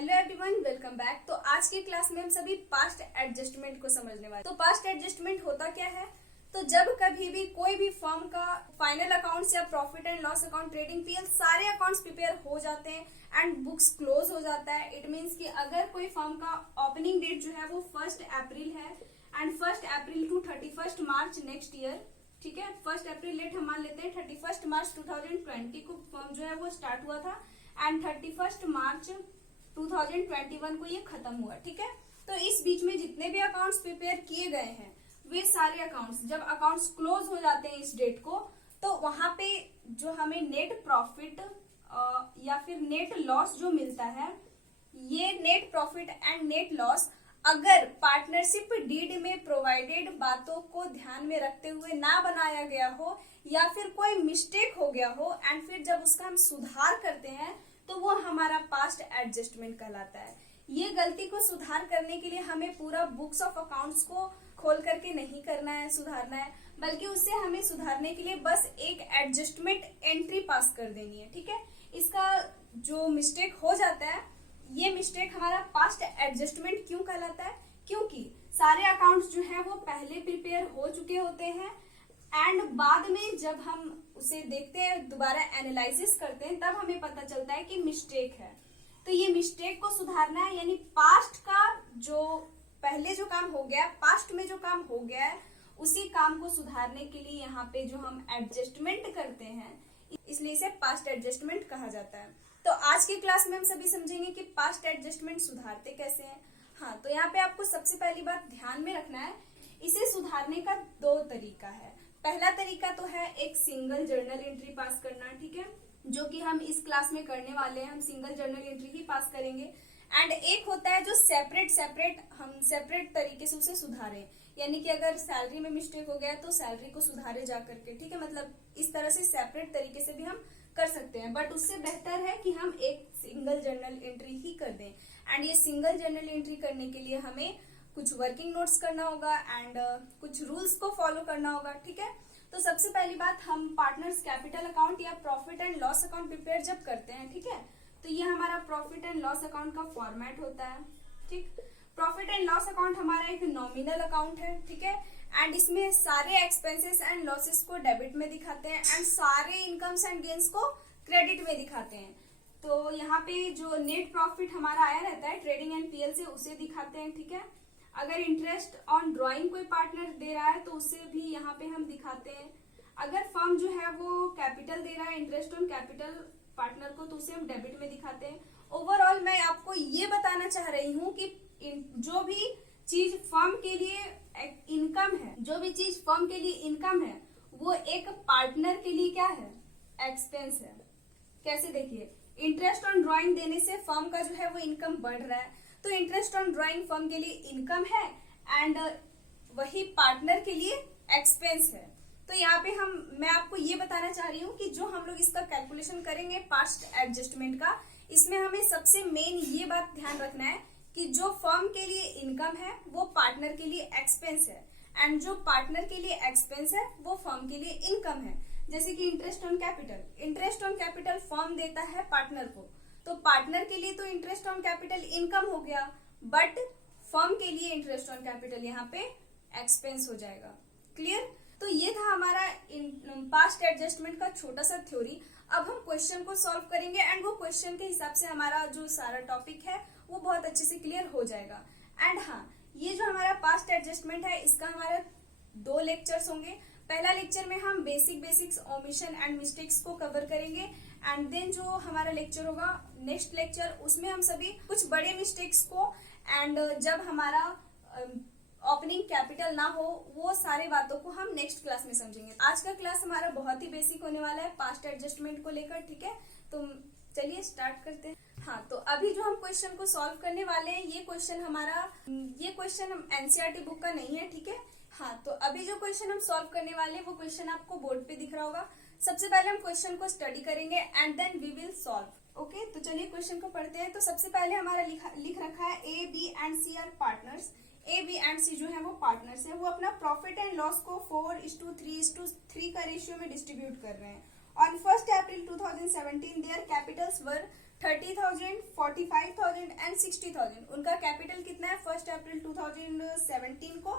Hello everyone, welcome back. तो आज की क्लास में हम सभी पास्ट एडजस्टमेंट को समझने वाले। तो पास्ट एडजस्टमेंट होता क्या है? तो जब कभी भी कोई भी फर्म का फाइनल अकाउंट्स या profit and loss account, trading PL सारे अकाउंट्स प्रिपेयर हो जाते हैं एंड बुक्स क्लोज हो जाता है। इट मीन्स कि अगर कोई फर्म का ओपनिंग डेट जो है वो 1 अप्रैल है and 1 April to 31 March next year, ठीक है। 1 अप्रैल लेट हम मान लेते हैं, 31 मार्च 2020 को फर्म जो है वो स्टार्ट हुआ था एंड 31 मार्च 2021 को ये खत्म हुआ, ठीक है। तो इस बीच में जितने भी अकाउंट्स प्रिपेयर किए गए हैं वे सारे अकाउंट्स जब अकाउंट्स क्लोज हो जाते हैं इस डेट को, तो वहां पे जो हमें नेट प्रॉफिट या फिर नेट लॉस जो मिलता है, ये net profit and net loss अगर पार्टनरशिप डीड में प्रोवाइडेड बातों को ध्यान में रखते हुए ना बनाया गया हो या फिर कोई मिस्टेक हो गया हो एंड फिर जब उसका हम सुधार करते हैं तो वो हमारा पास्ट एडजस्टमेंट कहलाता है। ये गलती को सुधार करने के लिए हमें पूरा बुक्स ऑफ अकाउंट्स को खोल करके नहीं करना है, सुधारना है, बल्कि उससे हमें सुधारने के लिए बस एक एडजस्टमेंट एंट्री पास कर देनी है, ठीक है। इसका जो मिस्टेक हो जाता है, ये मिस्टेक हमारा पास्ट एडजस्टमेंट क्यों कहलाता है? क्योंकि सारे अकाउंट्स जो है वो पहले प्रिपेयर हो चुके होते हैं एंड बाद में जब हम उसे देखते हैं, दोबारा एनालिसिस करते हैं, तब हमें पता चलता है कि मिस्टेक है। तो ये मिस्टेक को सुधारना है, यानी पास्ट का जो पहले जो काम हो गया, पास्ट में जो काम हो गया है, उसी काम को सुधारने के लिए यहाँ पे जो हम एडजस्टमेंट करते हैं, इसलिए इसे पास्ट एडजस्टमेंट कहा जाता है। तो आज की क्लास में हम सभी समझेंगे कि पास्ट एडजस्टमेंट सुधारते कैसे हैं। हाँ, तो यहाँ पे आपको सबसे पहली बात ध्यान में रखना है, इसे सुधारने का 2 तरीका है। पहला तरीका तो है एक सिंगल जर्नल एंट्री पास करना, ठीक है, जो कि हम इस क्लास में करने वाले हैं। हम सिंगल जर्नल एंट्री ही पास करेंगे। एंड एक होता है जो हम सेपरेट तरीके से उसे सुधारें, यानी कि अगर सैलरी में मिस्टेक हो गया तो सैलरी को सुधारे जा करके, ठीक है। मतलब इस तरह से सेपरेट तरीके से भी हम कर सकते हैं, बट उससे बेहतर है कि हम एक सिंगल जर्नल एंट्री ही कर दें। एंड ये सिंगल जर्नल एंट्री करने के लिए हमें कुछ वर्किंग नोट्स करना होगा एंड कुछ रूल्स को फॉलो करना होगा, ठीक है। तो सबसे पहली बात, हम पार्टनर्स कैपिटल अकाउंट या profit and loss account prepare जब करते हैं, ठीक है, तो ये हमारा प्रॉफिट एंड लॉस अकाउंट का फॉर्मेट होता है, ठीक। प्रॉफिट एंड लॉस अकाउंट हमारा एक नॉमिनल अकाउंट है, ठीक है, एंड इसमें सारे एक्सपेंसेस एंड लॉसेस को डेबिट में दिखाते हैं एंड सारे इनकम्स एंड गेन्स को क्रेडिट में दिखाते हैं। तो यहाँ पे जो नेट प्रॉफिट हमारा आया रहता है ट्रेडिंग एंड पीएल से, उसे दिखाते हैं, ठीक है। अगर इंटरेस्ट ऑन ड्राइंग कोई पार्टनर दे रहा है तो उसे भी यहाँ पे हम दिखाते हैं। अगर फर्म जो है वो कैपिटल दे रहा है, इंटरेस्ट ऑन कैपिटल पार्टनर को, तो उसे हम डेबिट में दिखाते हैं। ओवरऑल मैं आपको ये बताना चाह रही हूँ कि जो भी चीज फर्म के लिए इनकम है, जो भी चीज फर्म के लिए इनकम है, वो एक पार्टनर के लिए क्या है? एक्सपेंस है। कैसे? देखिए, इंटरेस्ट ऑन ड्राइंग देने से फर्म का जो है वो इनकम बढ़ रहा है, तो इंटरेस्ट ऑन ड्राइंग फर्म के लिए इनकम है एंड वही पार्टनर के लिए एक्सपेंस है। तो यहाँ पे मैं आपको ये बताना चाह रही हूँ कि जो हम लोग इसका कैलकुलेशन करेंगे पास्ट एडजस्टमेंट का, इसमें हमें सबसे मेन ये बात ध्यान रखना है कि जो फर्म के लिए इनकम है वो पार्टनर के लिए एक्सपेंस है एंड जो पार्टनर के लिए एक्सपेंस है वो फर्म के लिए इनकम है। जैसे कि इंटरेस्ट ऑन कैपिटल फर्म देता है पार्टनर को, तो पार्टनर के लिए तो इंटरेस्ट ऑन कैपिटल इनकम हो गया, बट फर्म के लिए इंटरेस्ट ऑन कैपिटल यहाँ पे एक्सपेंस हो जाएगा। क्लियर? तो ये था हमारा पास्ट एडजस्टमेंट का छोटा सा थ्योरी। अब हम क्वेश्चन को सॉल्व करेंगे एंड वो क्वेश्चन के हिसाब से हमारा जो सारा टॉपिक है वो बहुत अच्छे से क्लियर हो जाएगा। एंड हाँ, ये जो हमारा पास्ट एडजस्टमेंट है, इसका हमारा 2 लेक्चर्स होंगे। पहला लेक्चर में हम बेसिक्स ओमिशन एंड मिस्टेक्स को कवर करेंगे एंड देन जो हमारा लेक्चर होगा नेक्स्ट लेक्चर, उसमें हम सभी कुछ बड़े मिस्टेक्स को एंड जब हमारा ओपनिंग कैपिटल ना हो, वो सारे बातों को हम नेक्स्ट क्लास में समझेंगे। आज का क्लास हमारा बहुत ही बेसिक होने वाला है पास्ट एडजस्टमेंट को लेकर, ठीक है। तो चलिए स्टार्ट करते हैं। हाँ, तो अभी जो हम क्वेश्चन को सॉल्व करने वाले हैं, ये क्वेश्चन एनसीईआरटी बुक का नहीं है, ठीक है। हाँ, तो अभी जो क्वेश्चन हम सॉल्व करने वाले हैं वो क्वेश्चन आपको बोर्ड पे दिख रहा होगा। सबसे पहले हम क्वेश्चन को स्टडी करेंगे and then we will solve. Okay, तो चलिए क्वेश्चन को पढ़ते हैं। तो सबसे पहले हमारा लिख रखा है A, B and C are partners. A, B and C जो है वो पार्टनर्स है। वो अपना प्रॉफिट एंड लॉस को 4:3 का रेशियो में डिस्ट्रीब्यूट कर रहे हैं। On 1 April 2017 there Capitals were 30,000, 45,000 and 60,000। उनका कैपिटल कितना है 1 अप्रैल 2017 को?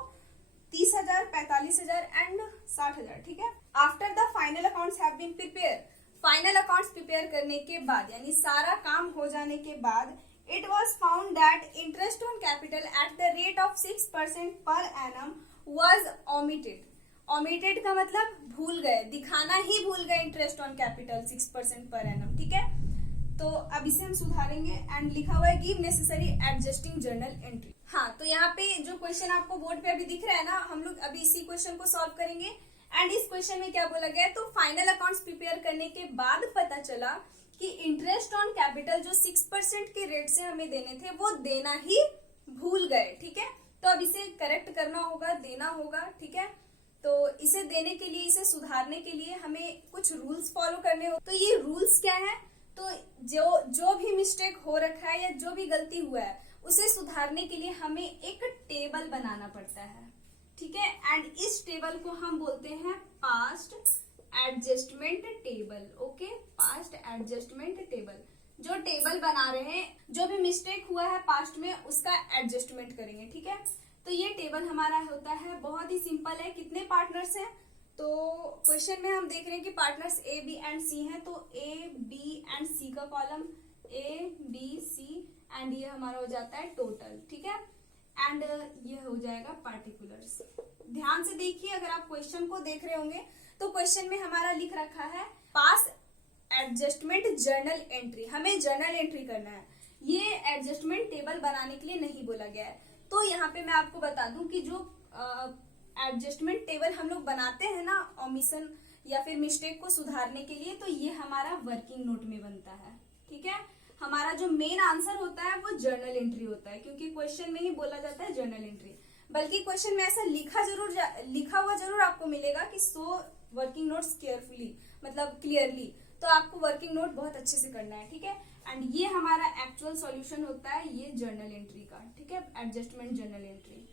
30,000, 45,000 एंड 60,000। ठीक है। After the final accounts have been prepare, final accounts prepare करने के बाद यानी सारा काम हो जाने के बाद it was found that interest on capital at the rate of 6% per annum was omitted. Omitted का मतलब भूल गए, दिखाना ही भूल गए interest on capital 6% per annum. ठीक है, तो अब इसे हम सुधारेंगे एंड लिखा हुआ है give necessary adjusting journal entry. हाँ, तो यहाँ पे जो क्वेश्चन आपको बोर्ड पे अभी दिख रहा है ना, हम लोग अभी इसी क्वेश्चन को सॉल्व करेंगे। एंड इस क्वेश्चन में क्या बोला गया है, तो फाइनल अकाउंट्स प्रिपेयर करने के बाद पता चला कि इंटरेस्ट ऑन कैपिटल जो 6% के रेट से हमें देने थे वो देना ही भूल गए। ठीक है, तो अब इसे करेक्ट करना होगा, देना होगा। ठीक है, तो इसे देने के लिए, इसे सुधारने के लिए हमें कुछ रूल्स फॉलो करने हो। तो ये रूल्स क्या है, तो जो भी मिस्टेक हो रखा है या जो भी गलती हुआ है उसे सुधारने के लिए हमें एक टेबल बनाना पड़ता है। ठीक है, एंड इस टेबल को हम बोलते हैं past adjustment table. Okay, past adjustment table. जो टेबल बना रहे हैं, जो भी मिस्टेक हुआ है पास्ट में उसका एडजस्टमेंट करेंगे। ठीक है, तो ये टेबल हमारा होता है, बहुत ही सिंपल है। कितने पार्टनर्स हैं, तो क्वेश्चन में हम देख रहे हैं कि partners A B and C हैं, तो ए बी एंड सी का column A B C and ये हमारा हो जाता है टोटल। ठीक है, एंड ये हो जाएगा पार्टिकुलर्स। ध्यान से देखिए, अगर आप क्वेश्चन को देख रहे होंगे तो क्वेश्चन में हमारा लिख रखा है पास एडजस्टमेंट जर्नल एंट्री, हमें जर्नल एंट्री करना है। ये एडजस्टमेंट टेबल बनाने के लिए नहीं बोला गया है। तो यहाँ पे मैं आपको बता दूं कि जो एडजस्टमेंट टेबल हम लोग बनाते हैं ना ओमिशन या फिर मिस्टेक को सुधारने के लिए, तो ये हमारा वर्किंग नोट में बनता है। ठीक है, हमारा जो मेन आंसर होता है वो जर्नल एंट्री होता है, क्योंकि क्वेश्चन में ही बोला जाता है जर्नल एंट्री। बल्कि क्वेश्चन में ऐसा लिखा हुआ जरूर आपको मिलेगा कि सो वर्किंग नोट्स केयरफुली, मतलब क्लियरली। तो आपको वर्किंग नोट बहुत अच्छे से करना है। ठीक है, एंड ये हमारा एक्चुअल सॉल्यूशन होता है ये जर्नल एंट्री का। ठीक है, एडजस्टमेंट जर्नल एंट्री,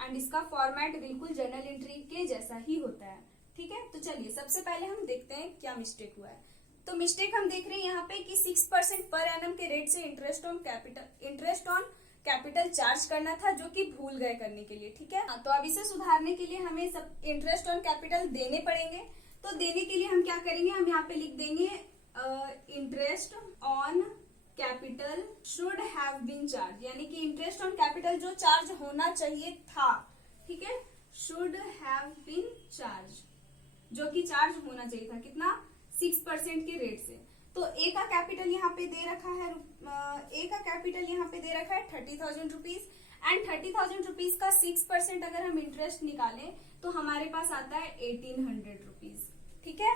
एंड इसका फॉर्मेट बिल्कुल जर्नल एंट्री के जैसा ही होता है। ठीक है, तो चलिए सबसे पहले हम देखते हैं क्या मिस्टेक हुआ है। तो मिस्टेक हम देख रहे हैं यहाँ पे कि 6% पर एनम के रेट से इंटरेस्ट ऑन कैपिटल चार्ज करना था, जो कि भूल गए करने के लिए। ठीक है, तो अब इसे सुधारने के लिए हमें सब इंटरेस्ट ऑन कैपिटल देने पड़ेंगे। तो देने के लिए हम क्या करेंगे, हम यहाँ पे लिख देंगे interest on capital should have been charge, यानी कि इंटरेस्ट ऑन कैपिटल जो चार्ज होना चाहिए था। ठीक है, शुड हैव बीन चार्ज, जो कि चार्ज होना चाहिए था कितना, 6% के रेट से। तो ए का कैपिटल यहाँ पे दे रखा है, ए का कैपिटल यहाँ पे दे रखा है 30,000 रुपीज, एंड 30,000 रुपीज का 6% अगर हम इंटरेस्ट निकालें तो हमारे पास आता है 1800 रुपीज। ठीक है,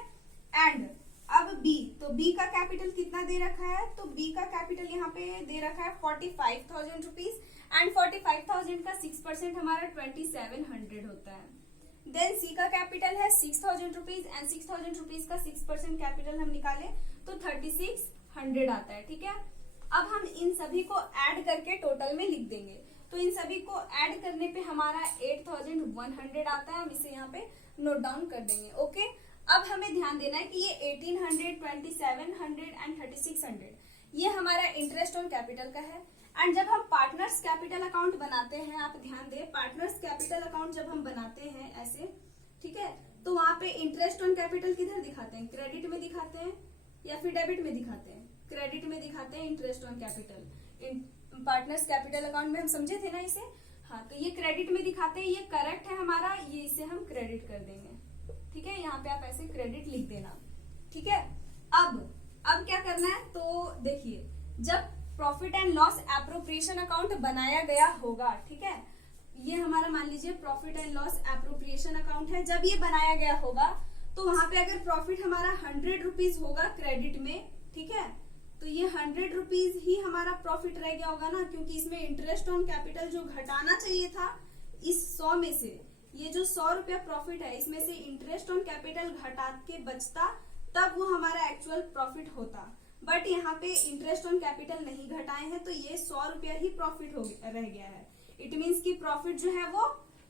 एंड अब बी, तो बी का कैपिटल कितना दे रखा है, तो बी का कैपिटल यहाँ पे दे रखा है 45,000 रुपीज, एंड 45,000 का 6% हमारा 2700 होता है। देन सी का कैपिटल है 6,000 रुपीज, एंड 6,000 रुपीज का 6% कैपिटल हम निकाले तो 3600 आता है। ठीक है, अब हम इन सभी को ऐड करके टोटल में लिख देंगे। तो इन सभी को ऐड करने पे हमारा 8,100 आता है, हम इसे यहाँ पे नोट डाउन कर देंगे। ओके, अब हमें ध्यान देना है कि ये 1800, 2700 एंड 3600 ये हमारा इंटरेस्ट ऑन कैपिटल का है। एंड जब हम पार्टनर्स कैपिटल अकाउंट बनाते हैं, आप ध्यान दें, पार्टनर्स कैपिटल अकाउंट जब हम बनाते हैं ऐसे, ठीक है, तो वहां पे इंटरेस्ट ऑन कैपिटल किधर दिखाते हैं, क्रेडिट में दिखाते हैं या फिर डेबिट में दिखाते हैं, क्रेडिट में दिखाते हैं interest on capital. Partners capital account में हम समझे थे ना इसे, हाँ, तो ये क्रेडिट में दिखाते हैं, ये करेक्ट है हमारा, ये इसे हम क्रेडिट कर देंगे। ठीक है, यहाँ पे आप ऐसे क्रेडिट लिख देना। ठीक है, अब क्या करना है, तो देखिए, जब profit and loss appropriation account बनाया गया होगा, ठीक है, ये हमारा मान लीजिए profit and loss appropriation account है, जब ये बनाया गया होगा तो वहां पे अगर प्रॉफिट हमारा 100 रुपीज होगा क्रेडिट में, ठीक है, तो ये 100 रुपीज ही हमारा प्रॉफिट रह गया होगा ना, क्योंकि इसमें इंटरेस्ट ऑन कैपिटल जो घटाना चाहिए था इस 100 में से, ये जो 100 रुपया प्रॉफिट है इसमें से इंटरेस्ट ऑन कैपिटल घटा के बचता, तब वो हमारा एक्चुअल प्रॉफिट होता। बट यहाँ पे इंटरेस्ट ऑन कैपिटल नहीं घटाए हैं, तो ये 100 रुपया ही प्रॉफिट रह गया है। इट मीन्स कि प्रॉफिट जो है वो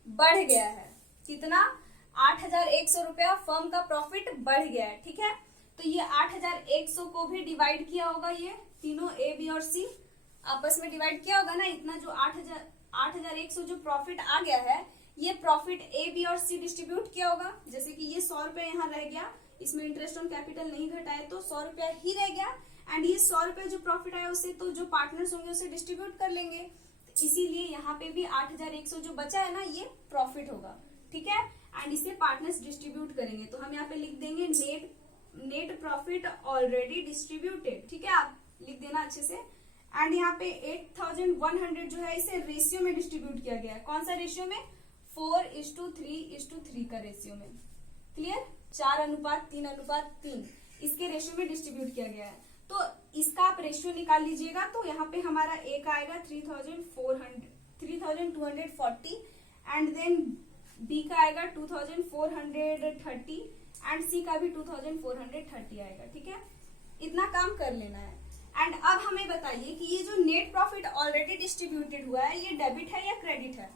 बढ़ गया है, कितना, 8,100 रुपया फर्म का प्रॉफिट बढ़ गया है। ठीक है, तो ये 8,100 को भी डिवाइड किया होगा ये तीनों ए बी और सी आपस में डिवाइड किया होगा ना, इतना जो 8,100 जो प्रॉफिट आ गया है, ये प्रॉफिट ए बी और सी डिस्ट्रीब्यूट किया होगा। जैसे कि ये 100 रुपए यहाँ रह गया, इसमें इंटरेस्ट ऑन कैपिटल नहीं घटा है तो 100 रुपया ही रह गया, एंड ये 100 रुपये जो प्रॉफिट आया उससे तो जो पार्टनर्स होंगे उसे डिस्ट्रीब्यूट कर लेंगे। तो इसीलिए यहाँ पे भी 8,100 जो बचा है ना, ये प्रॉफिट होगा, ठीक है, एंड इसे पार्टनर्स डिस्ट्रीब्यूट करेंगे। तो हम यहाँ पे लिख देंगे नेट प्रॉफिट ऑलरेडी डिस्ट्रीब्यूटेड, ठीक है, आप लिख देना अच्छे से। एंड यहाँ पे 8,100 जो है इसे रेशियो में डिस्ट्रीब्यूट किया गया है। कौन सा रेशियो में? 4:3:3 का रेशियो में। क्लियर? 4:3:3 इसके रेशियो में डिस्ट्रीब्यूट किया गया है। तो इसका आप रेशियो निकाल लीजिएगा। तो यहाँ पे हमारा ए का आएगा 3,240 एंड देन बी का आएगा 2,430 एंड सी का भी 2,430 आएगा, ठीक है। इतना काम कर लेना है। एंड अब हमें बताइए कि ये जो नेट प्रॉफिट ऑलरेडी डिस्ट्रीब्यूटेड हुआ है, ये डेबिट है या क्रेडिट है?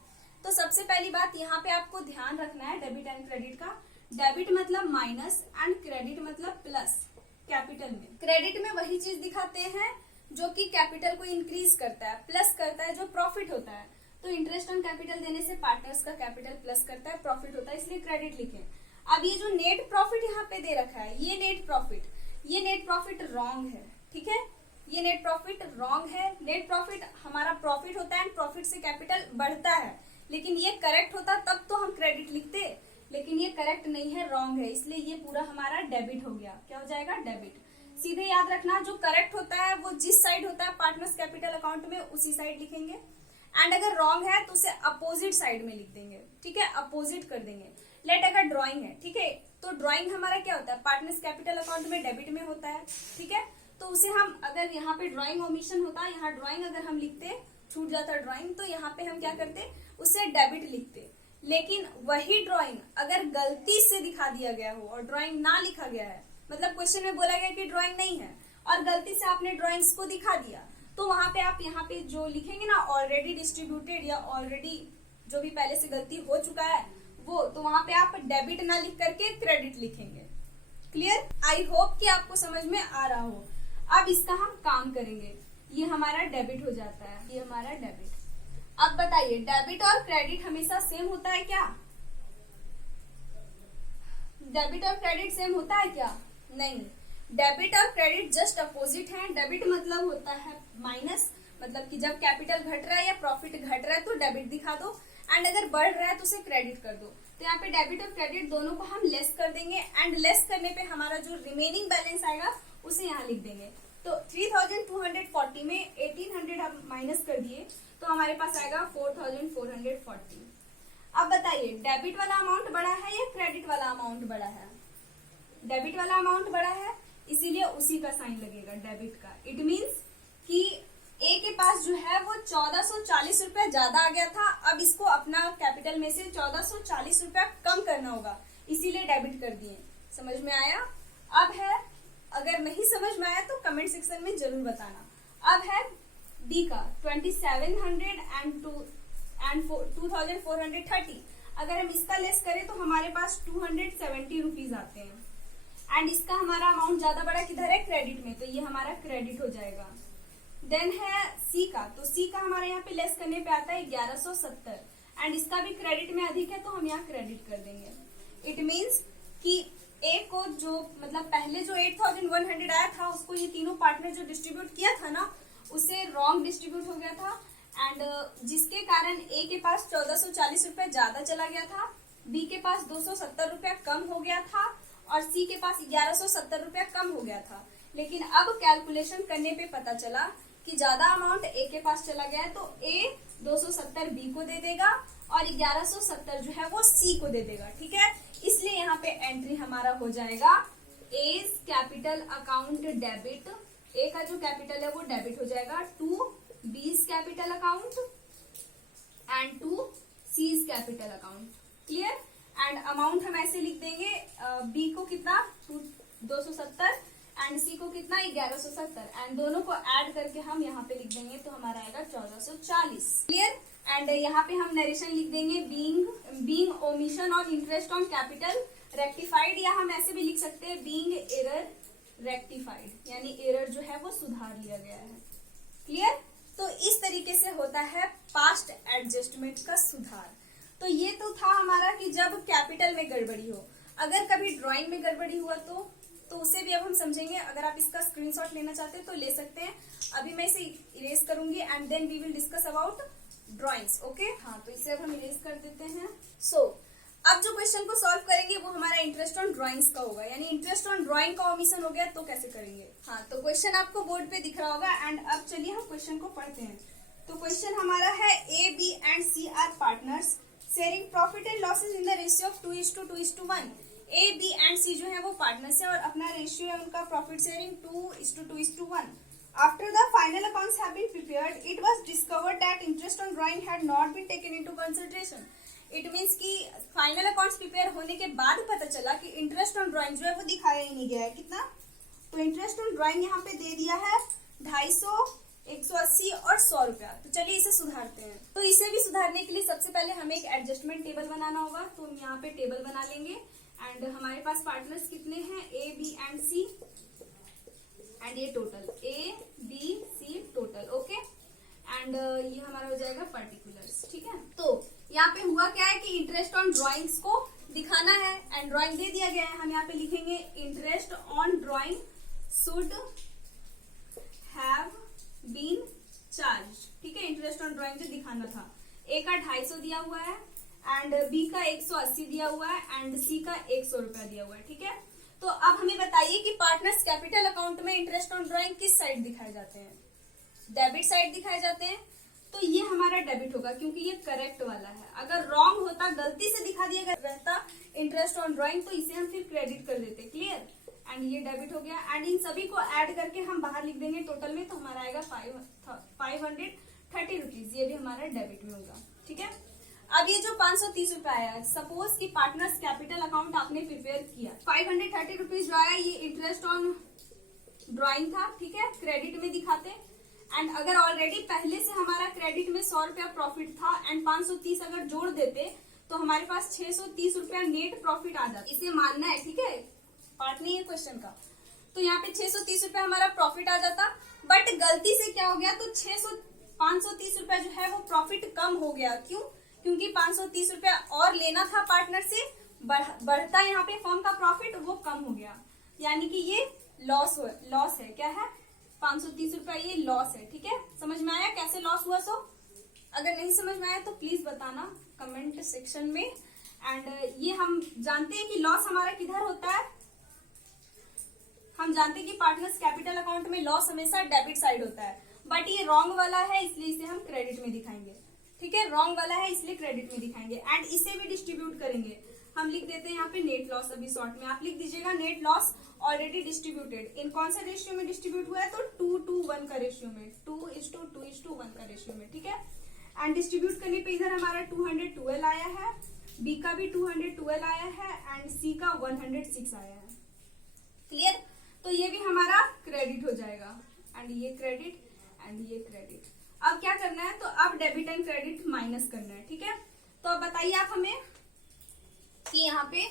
तो सबसे पहली बात यहाँ पे आपको ध्यान रखना है डेबिट एंड क्रेडिट का। डेबिट मतलब माइनस एंड क्रेडिट मतलब प्लस। कैपिटल में क्रेडिट में वही चीज दिखाते हैं जो कि कैपिटल को इंक्रीज करता है, प्लस करता है जो प्रॉफिट होता है। तो इंटरेस्ट ऑन कैपिटल देने से पार्टनर्स का कैपिटल प्लस करता है, प्रॉफिट होता है, इसलिए क्रेडिट लिखें। अब ये जो नेट प्रॉफिट यहाँ पे दे रखा है, ये नेट प्रॉफिट रॉन्ग है, ठीक है, ये नेट प्रॉफिट रॉन्ग है। नेट प्रॉफिट हमारा प्रॉफिट होता है एंड प्रॉफिट से कैपिटल बढ़ता है, लेकिन ये करेक्ट होता तब तो हम क्रेडिट लिखते, लेकिन ये करेक्ट नहीं है, रॉन्ग है, इसलिए ये पूरा हमारा डेबिट हो गया। क्या हो जाएगा? डेबिट। सीधे याद रखना, जो करेक्ट होता है वो जिस साइड होता है पार्टनर्स कैपिटल अकाउंट में उसी साइड लिखेंगे, एंड अगर रॉन्ग है तो उसे अपोजिट साइड में लिख देंगे, ठीक है, अपोजिट कर देंगे। लेट अगर ड्राइंग है, ठीक है, तो ड्राइंग हमारा क्या होता है? पार्टनर्स कैपिटल अकाउंट में डेबिट में होता है, ठीक है, तो उसे हम अगर यहाँ पे ड्राइंग ओमिशन होता, यहाँ ड्राइंग अगर हम लिखते, छूट जाता ड्राइंग, तो यहाँ पे हम क्या करते? उसे डेबिट लिखते। लेकिन वही ड्राइंग अगर गलती से दिखा दिया गया हो और ड्राइंग ना लिखा गया है, मतलब क्वेश्चन में बोला गया कि ड्राइंग नहीं है और गलती से आपने ड्राइंग्स को दिखा दिया, तो वहां पे आप यहाँ पे जो लिखेंगे ना ऑलरेडी डिस्ट्रीब्यूटेड या ऑलरेडी जो भी पहले से गलती हो चुका है वो, तो वहां पे आप डेबिट ना लिख करके क्रेडिट लिखेंगे। क्लियर? आई होप कि आपको समझ में आ रहा हो। अब इसका हम काम करेंगे। ये हमारा डेबिट हो जाता है, ये हमारा डेबिट। अब बताइए, डेबिट और क्रेडिट हमेशा सेम होता है क्या? डेबिट और क्रेडिट सेम होता है क्या? नहीं, डेबिट और क्रेडिट जस्ट अपोजिट है। डेबिट मतलब होता है माइनस, मतलब कि जब कैपिटल घट रहा है या प्रॉफिट घट रहा है तो डेबिट दिखा दो, एंड अगर बढ़ रहा है तो उसे क्रेडिट कर दो। तो यहाँ पे डेबिट और क्रेडिट दोनों को हम लेस कर देंगे, एंड लेस करने पे हमारा जो रिमेनिंग बैलेंस आएगा उसे यहाँ लिख देंगे। तो 3,240 में 1,800 हम माइनस कर दिए तो हमारे पास आएगा 4,440। अब बताइए, डेबिट वाला अमाउंट बड़ा है या क्रेडिट वाला अमाउंट बड़ा है? डेबिट वाला अमाउंट बड़ा है, इसीलिए उसी का साइन लगेगा, डेबिट का। इट मीन्स कि ए के पास जो है वो 1,440 रुपया ज्यादा आ गया था, अब इसको अपना कैपिटल में से 1,440 रुपया कम करना होगा, इसीलिए डेबिट कर दिए। समझ में आया? अब है, अगर नहीं समझ में आया तो कमेंट सेक्शन में जरूर बताना। अब है बी का 2,700 एंड 2,430। अगर हम इसका लेस करें तो हमारे पास 270 रुपीज आते हैं, एंड इसका हमारा अमाउंट ज्यादा बड़ा किधर है? क्रेडिट में, तो ये हमारा क्रेडिट हो जाएगा। देन है सी का, तो सी का हमारे यहाँ पे लेस करने पे आता है 1,170, एंड इसका भी क्रेडिट में अधिक है तो हम यहाँ क्रेडिट कर देंगे। इट मीन्स कि ए को जो मतलब पहले जो 8,100 आया था उसको ये तीनों पार्टनर जो डिस्ट्रीब्यूट किया था ना, उसे रॉन्ग डिस्ट्रीब्यूट हो गया था, एंड जिसके कारण ए के पास 1,440 रुपए ज्यादा चला गया था, बी के पास 270 रुपया कम हो गया था, और सी के पास 1,170 रुपया कम हो गया था। लेकिन अब कैलकुलेशन करने पे पता चला कि ज्यादा अमाउंट ए के पास चला गया है, तो ए 270 बी को दे देगा और 1,170 जो है वो सी को दे देगा, ठीक है। इसलिए यहाँ पे एंट्री हमारा हो जाएगा एज कैपिटल अकाउंट डेबिट। ए का जो कैपिटल है वो डेबिट हो जाएगा to B's capital account and to C's capital account. Clear? And amount हम ऐसे लिख देंगे, बी को कितना 270 एंड सी को कितना 1,170, एंड दोनों को ऐड करके हम यहाँ पे लिख देंगे तो हमारा आएगा 1,440। क्लियर? एंड यहाँ पे हम नरेशन लिख देंगे being omission on interest on capital rectified, या हम ऐसे भी लिख सकते हैं बीइंग एरर रेक्टिफाइड, यानी एरर जो है वो सुधार लिया गया है। क्लियर? तो इस तरीके से होता है पास्ट एडजस्टमेंट का सुधार। तो ये तो था हमारा कि जब कैपिटल में गड़बड़ी हो। अगर कभी ड्राइंग में गड़बड़ी हुआ तो उसे भी अब हम समझेंगे। अगर आप इसका स्क्रीनशॉट लेना चाहते हैं तो ले सकते हैं। अभी मैं इसे इरेज करूंगी and then we will discuss about drawings. Okay, हाँ, तो इसे अब हम इरेज कर देते हैं। अब जो क्वेश्चन को सॉल्व करेंगे वो हमारा इंटरेस्ट ऑन ड्राइंग्स का होगा, यानी इंटरेस्ट ऑन ड्राइंग का ओमिशन हो गया तो कैसे करेंगे। हाँ, तो क्वेश्चन आपको बोर्ड पे दिख रहा होगा एंड अब चलिए हम क्वेश्चन को पढ़ते हैं। तो क्वेश्चन हमारा है A, B and C are partners sharing profit and losses in the ratio of 2:2:1। A, B and C जो है वो पार्टनर्स है और अपना रेशियो है उनका profit sharing 2:2:1। After the final accounts have been prepared, it was discovered that interest on drawing had not been taken into consideration. It means कि final accounts prepare होने के बाद पता चला कि इंटरेस्ट ऑन ड्राइंग जो है वो दिखाया ही नहीं गया है। कितना? तो इंटरेस्ट ऑन ड्राइंग यहाँ पे दे दिया है 250, 180 और 100 रुपया। तो चलिए इसे सुधारते हैं। तो इसे भी सुधारने के लिए सबसे पहले हमें एक एडजस्टमेंट टेबल बनाना होगा। तो हम यहाँ पे टेबल बना लेंगे एंड हमारे पास पार्टनर्स कितने हैं, A, B and C, and ये total A, B, C total. Okay, and ये हमारा हो जाएगा पर्टिकुलर्स। ठीक है, तो यहाँ पे हुआ क्या है कि इंटरेस्ट ऑन ड्राइंग्स को दिखाना है एंड ड्राइंग दे दिया गया है। हम यहाँ पे लिखेंगे interest on drawing should have been charge. ठीक है, इंटरेस्ट ऑन ड्राइंग जो दिखाना था। ए का 250 दिया हुआ है एंड बी का 180 दिया हुआ है एंड सी का 100 रुपया दिया हुआ है। ठीक है, तो अब हमें बताइए कि पार्टनर्स कैपिटल अकाउंट में इंटरेस्ट ऑन ड्राइंग किस साइड दिखाए जाते हैं? डेबिट साइड दिखाए जाते हैं। तो ये हमारा डेबिट होगा क्योंकि ये करेक्ट वाला है। अगर रॉन्ग होता, गलती से दिखा दिया रहता इंटरेस्ट ऑन ड्राइंग, तो इसे हम फिर क्रेडिट कर देते। क्लियर? एंड ये डेबिट हो गया एंड इन सभी को ऐड करके हम बाहर लिख देंगे टोटल में, तो हमारा आएगा 530 रुपीज। ये भी हमारा डेबिट में होगा। ठीक है, अब ये जो 530 रुपया आया, सपोज कि पार्टनर्स कैपिटल अकाउंट आपने प्रिपेयर किया, 530 रुपीज जो आया ये इंटरेस्ट ऑन ड्राइंग था। ठीक है, क्रेडिट में दिखाते एंड अगर ऑलरेडी पहले से हमारा क्रेडिट में 100 रुपया प्रॉफिट था एंड 530 अगर जोड़ देते तो हमारे पास 630 रुपया नेट प्रॉफिट आ जाता। इसे मानना है। ठीक है, पार्ट नहीं है क्वेश्चन का। तो यहाँ पे 630 रुपया हमारा प्रॉफिट आ जाता, बट गलती से क्या हो गया, तो 530 रुपया जो है वो प्रॉफिट कम हो गया। क्यों? क्योंकि 530 रुपया और लेना था पार्टनर से, बढ़ता यहाँ पे फर्म का प्रॉफिट वो कम हो गया, यानी कि ये लॉस है। क्या है? 530 रुपया ये लॉस है। ठीक है, समझ में आया कैसे लॉस हुआ? सो अगर नहीं समझ में आया तो प्लीज बताना कमेंट सेक्शन में। एंड ये हम जानते हैं कि लॉस हमारा किधर होता है। हम जानते हैं कि पार्टनर्स कैपिटल अकाउंट में लॉस हमेशा डेबिट साइड होता है, बट ये रॉन्ग वाला है इसलिए इसे हम क्रेडिट में दिखाएंगे। ठीक है, रॉन्ग वाला है इसलिए क्रेडिट में दिखाएंगे एंड इसे भी डिस्ट्रीब्यूट करेंगे। हम लिख देते हैं यहाँ पे नेट लॉस। अभी शॉर्ट में आप लिख दीजिएगा नेट लॉस ऑलरेडी डिस्ट्रीब्यूटेड। इन कौन सा रेशियो में डिस्ट्रीब्यूट हुआ है? तो 2:1 का रेशियो में, 2:2:1 का रेशियो में। ठीक है, एंड डिस्ट्रीब्यूट करने पे इधर हमारा 212 आया है, बी का भी 212 आया है एंड सी का 106 आया है। क्लियर? तो ये भी हमारा क्रेडिट हो जाएगा एंड ये क्रेडिट एंड ये क्रेडिट। अब क्या करना है, तो अब डेबिट एंड क्रेडिट माइनस करना है। ठीक है, तो अब बताइए आप हमें कि यहाँ पे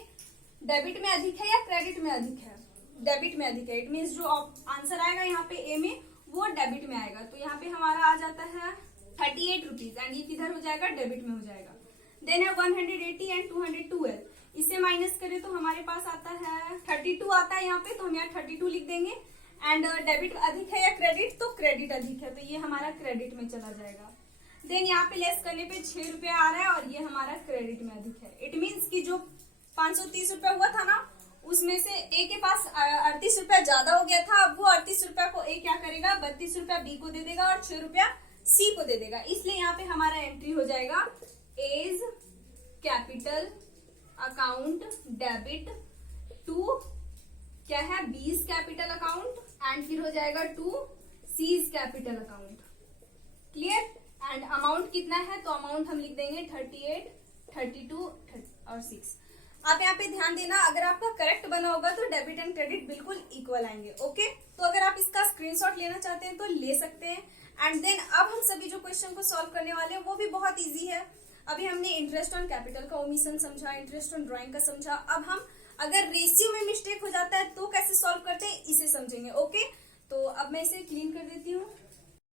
डेबिट में अधिक है या क्रेडिट में अधिक है? डेबिट में अधिक है। इट मीन्स जो आंसर आएगा यहाँ पे ए में वो डेबिट में आएगा। तो यहाँ पे हमारा आ जाता है 38 रुपीज एंड ये किधर हो जाएगा? डेबिट में हो जाएगा। देन है 180 एंड 212। इसे माइनस करें तो हमारे पास आता है 32 आता है यहाँ पे, तो हम यहाँ 32 लिख देंगे। एंड डेबिट अधिक है या क्रेडिट? तो क्रेडिट अधिक है, तो ये हमारा क्रेडिट में चला जाएगा। देन यहाँ पे लेस करने पे 6 रुपया आ रहा है और ये हमारा क्रेडिट में अधिक है। इट मीन्स कि जो 530 रुपया हुआ था ना, उसमें से ए के पास 38 रुपया ज्यादा हो गया था। अब वो 38 रुपया को ए क्या करेगा? 32 रुपया बी को दे देगा और 6 रुपया सी को दे देगा। इसलिए यहाँ पे हमारा एंट्री हो जाएगा as capital account debit to क्या है? बीज कैपिटल अकाउंट एंड फिर हो जाएगा to C's capital account. Clear? And amount कितना है? तो अमाउंट हम लिख देंगे 38, 32 और 6। आप यहाँ पे ध्यान देना, अगर आपका करेक्ट बना होगा तो डेबिट एंड क्रेडिट बिल्कुल इक्वल आएंगे। ओके, तो अगर आप इसका स्क्रीनशॉट लेना चाहते हैं तो ले सकते हैं। एंड देन अब हम सभी जो क्वेश्चन को सॉल्व करने वाले हैं वो भी बहुत इजी है। अभी हमने इंटरेस्ट ऑन कैपिटल का ओमिशन समझा, इंटरेस्ट ऑन ड्राइंग का समझा। अब हम अगर रेशियो में मिस्टेक हो जाता है तो कैसे सॉल्व करते हैं इसे समझेंगे। ओके, तो अब मैं इसे क्लीन कर देती हूँ।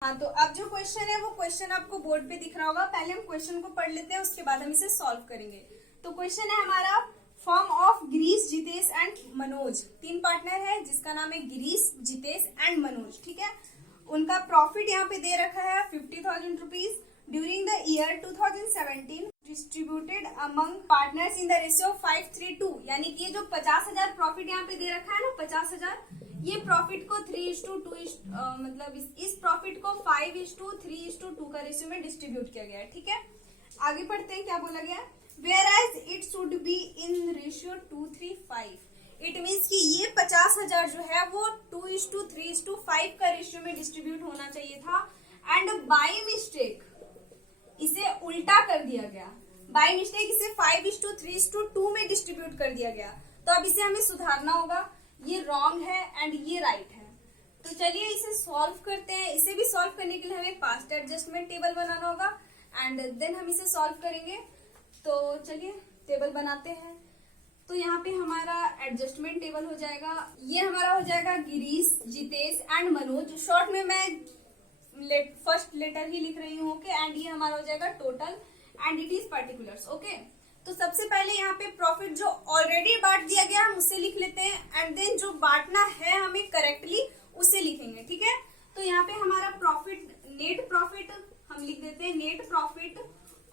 हाँ, तो अब जो क्वेश्चन है वो क्वेश्चन आपको बोर्ड पे दिख रहा होगा। पहले हम क्वेश्चन को पढ़ लेते हैं, उसके बाद हम इसे सॉल्व करेंगे। तो क्वेश्चन है हमारा, form of Girish, Jitesh and Manoj. 3 partner है जिसका नाम है गिरीश, जितेश एंड मनोज। ठीक है, उनका प्रॉफिट यहाँ पे दे रखा है 50,000 rupees during the year 2017 distributed among partners in the ratio 5:3:2। यानी कि ये जो 50,000 प्रॉफिट यहाँ पे दे रखा है ना, 50,000, ये प्रॉफिट को 3:2 मतलब इस प्रॉफिट को 5:3:2 का रेशियो में डिस्ट्रीब्यूट किया गया है। ठीक है, आगे पढ़ते हैं क्या बोला गया। Whereas it should be in ratio 2:3:5. It means कि ये 50,000 जो है वो 2:3:5 का रेशियो में डिस्ट्रीब्यूट होना चाहिए था, एंड बाय मिस्टेक इसे उल्टा कर दिया गया। बाय मिस्टेक इसे 5:3:2 में डिस्ट्रीब्यूट कर दिया गया। तो अब इसे हमें सुधारना होगा, ये रॉन्ग है एंड ये राइट है। तो चलिए इसे सॉल्व करते हैं। इसे भी सॉल्व करने के लिए हमें पास्ट एडजस्टमेंट टेबल बनाना होगा एंड देन हम इसे सॉल्व करेंगे। तो चलिए टेबल बनाते हैं। तो यहाँ पे हमारा एडजस्टमेंट टेबल हो जाएगा, ये हमारा हो जाएगा गिरीश, जितेश एंड मनोज। शॉर्ट में मैं फर्स्ट लेटर ही लिख रही हूँ। ओके, एंड ये हमारा हो जाएगा total and it is particulars. Okay, तो सबसे पहले यहाँ पे प्रॉफिट जो ऑलरेडी बांट दिया गया हम उसे लिख लेते हैं, एंड देन जो बांटना है हमें करेक्टली उसे लिखेंगे। ठीक है, तो यहाँ पे हमारा प्रॉफिट, नेट प्रॉफिट हम लिख देते हैं, नेट प्रॉफिट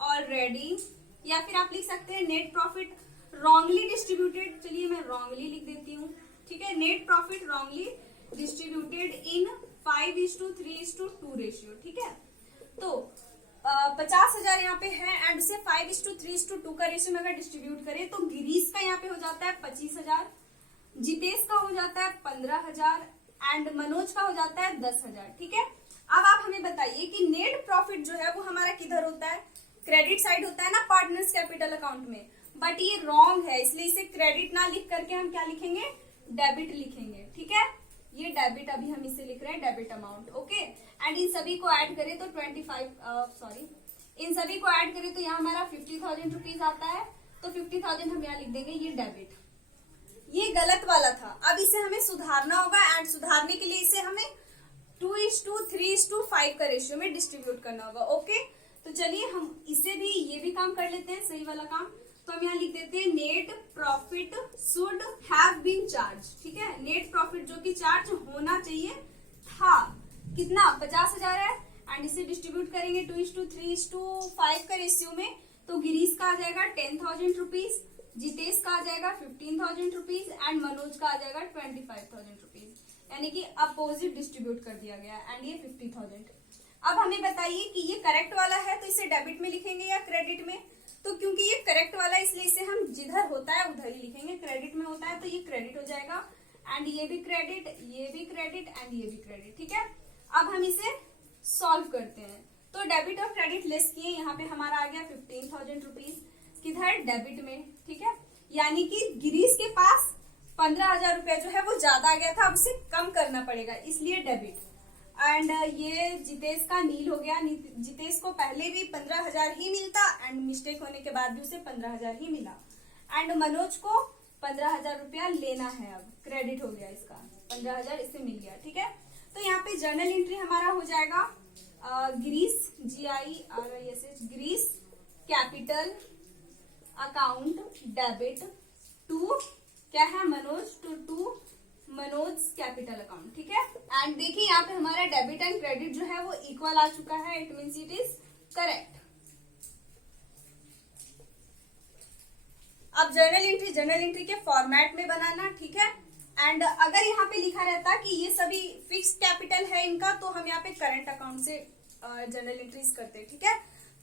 ऑलरेडी, या फिर आप लिख सकते हैं नेट प्रॉफिट रॉन्गली डिस्ट्रीब्यूटेड। चलिए मैं रॉन्गली लिख देती हूँ। ठीक है, net profit wrongly distributed in 5:3:2 ratio. ठीक है, तो 50,000 यहाँ पे है एंड उसे 5:3:2 का रेशियो में अगर डिस्ट्रीब्यूट करें तो गिरीश का यहाँ पे हो जाता है 25,000, जितेश का हो जाता है 15,000 एंड मनोज का हो जाता है 10,000। ठीक है, अब आप हमें बताइए कि नेट प्रॉफिट जो है वो हमारा किधर होता है, क्रेडिट साइड होता है ना पार्टनर्स कैपिटल अकाउंट में, बट ये रॉन्ग है, इसलिए इसे क्रेडिट ना लिख करके हम क्या लिखेंगे, डेबिट लिखेंगे। ठीक है, ये डेबिट, अभी हम इसे लिख रहे हैं debit amount. Okay, and in सभी को ऐड करें तो इन सभी को ऐड करें तो यहाँ हमारा 50,000 रुपीज आता है। तो 50,000 हम यहाँ लिख देंगे, ये डेबिट, ये गलत वाला था। अब इसे हमें सुधारना होगा एंड सुधारने के लिए इसे हमें 2:3:5 का रेशियो में डिस्ट्रीब्यूट करना होगा। ओके, तो चलिए हम इसे भी, ये भी काम कर लेते हैं, सही वाला काम। तो हम यहाँ लिख देते हैं net profit should have been charge. ठीक है, नेट प्रॉफिट जो कि चार्ज होना चाहिए था, कितना, 50,000 है, एंड इसे डिस्ट्रीब्यूट करेंगे 2:3:5 का रेशियो में। तो गिरीश का आ जाएगा 10,000 रुपीज, जितेश का आ जाएगा 15,000 रुपीज एंड मनोज का आ जाएगा 25,000 रुपीज, यानी कि अपोजिट डिस्ट्रीब्यूट कर दिया गया एंड ये 50,000। अब हमें बताइए कि ये करेक्ट वाला है तो इसे डेबिट में लिखेंगे या क्रेडिट में। तो क्योंकि ये करेक्ट वाला है इसलिए इसे हम जिधर होता है उधर ही लिखेंगे, क्रेडिट में होता है तो ये क्रेडिट हो जाएगा, एंड ये भी क्रेडिट, ये भी क्रेडिट एंड ये भी क्रेडिट। ठीक है, अब हम इसे सॉल्व करते हैं। तो डेबिट और क्रेडिट लेस किए, यहाँ पे हमारा आ गया 15,000 रुपीज, किधर, डेबिट में। ठीक है, यानी कि गिरीश के पास 15,000 रुपया जो है वो ज्यादा आ गया था, अब उसे कम करना पड़ेगा, इसलिए डेबिट। एंड ये जितेश का नील हो गया, जितेश को पहले भी 15,000 ही मिलता एंड मिस्टेक होने के बाद भी उसे 15,000 ही मिला, एंड मनोज को 15,000 रुपया लेना है, अब क्रेडिट हो गया, इसका 15,000 इसे मिल गया। ठीक है, तो यहाँ पे जर्नल एंट्री हमारा हो जाएगा Girish, GIRISH, Girish capital account debit to क्या है, Manoj, to Manoj capital account. ठीक है, एंड देखिए यहाँ पे हमारा डेबिट एंड क्रेडिट जो है वो इक्वल आ चुका है, it means it is correct. अब जर्नल एंट्री के फॉर्मेट में बनाना। ठीक है, एंड अगर यहाँ पे लिखा रहता कि ये सभी फिक्स्ड कैपिटल है इनका, तो हम यहाँ पे करंट अकाउंट से जर्नल एंट्रीज करते। ठीक है,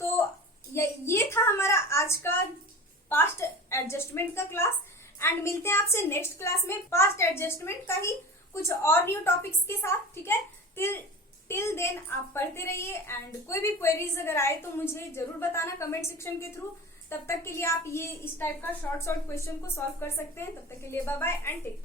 तो ये था हमारा आज का पास्ट एडजस्टमेंट का क्लास, एंड मिलते हैं आपसे नेक्स्ट क्लास में पास्ट एडजस्टमेंट का ही कुछ और न्यू टॉपिक्स के साथ। ठीक है, टिल देन आप पढ़ते रहिए, एंड कोई भी क्वेरीज अगर आए तो मुझे जरूर बताना कमेंट सेक्शन के थ्रू। तब तक के लिए आप ये इस टाइप का शॉर्ट क्वेश्चन को सॉल्व कर सकते हैं। तब तक के लिए बाय बाय एंड टेक।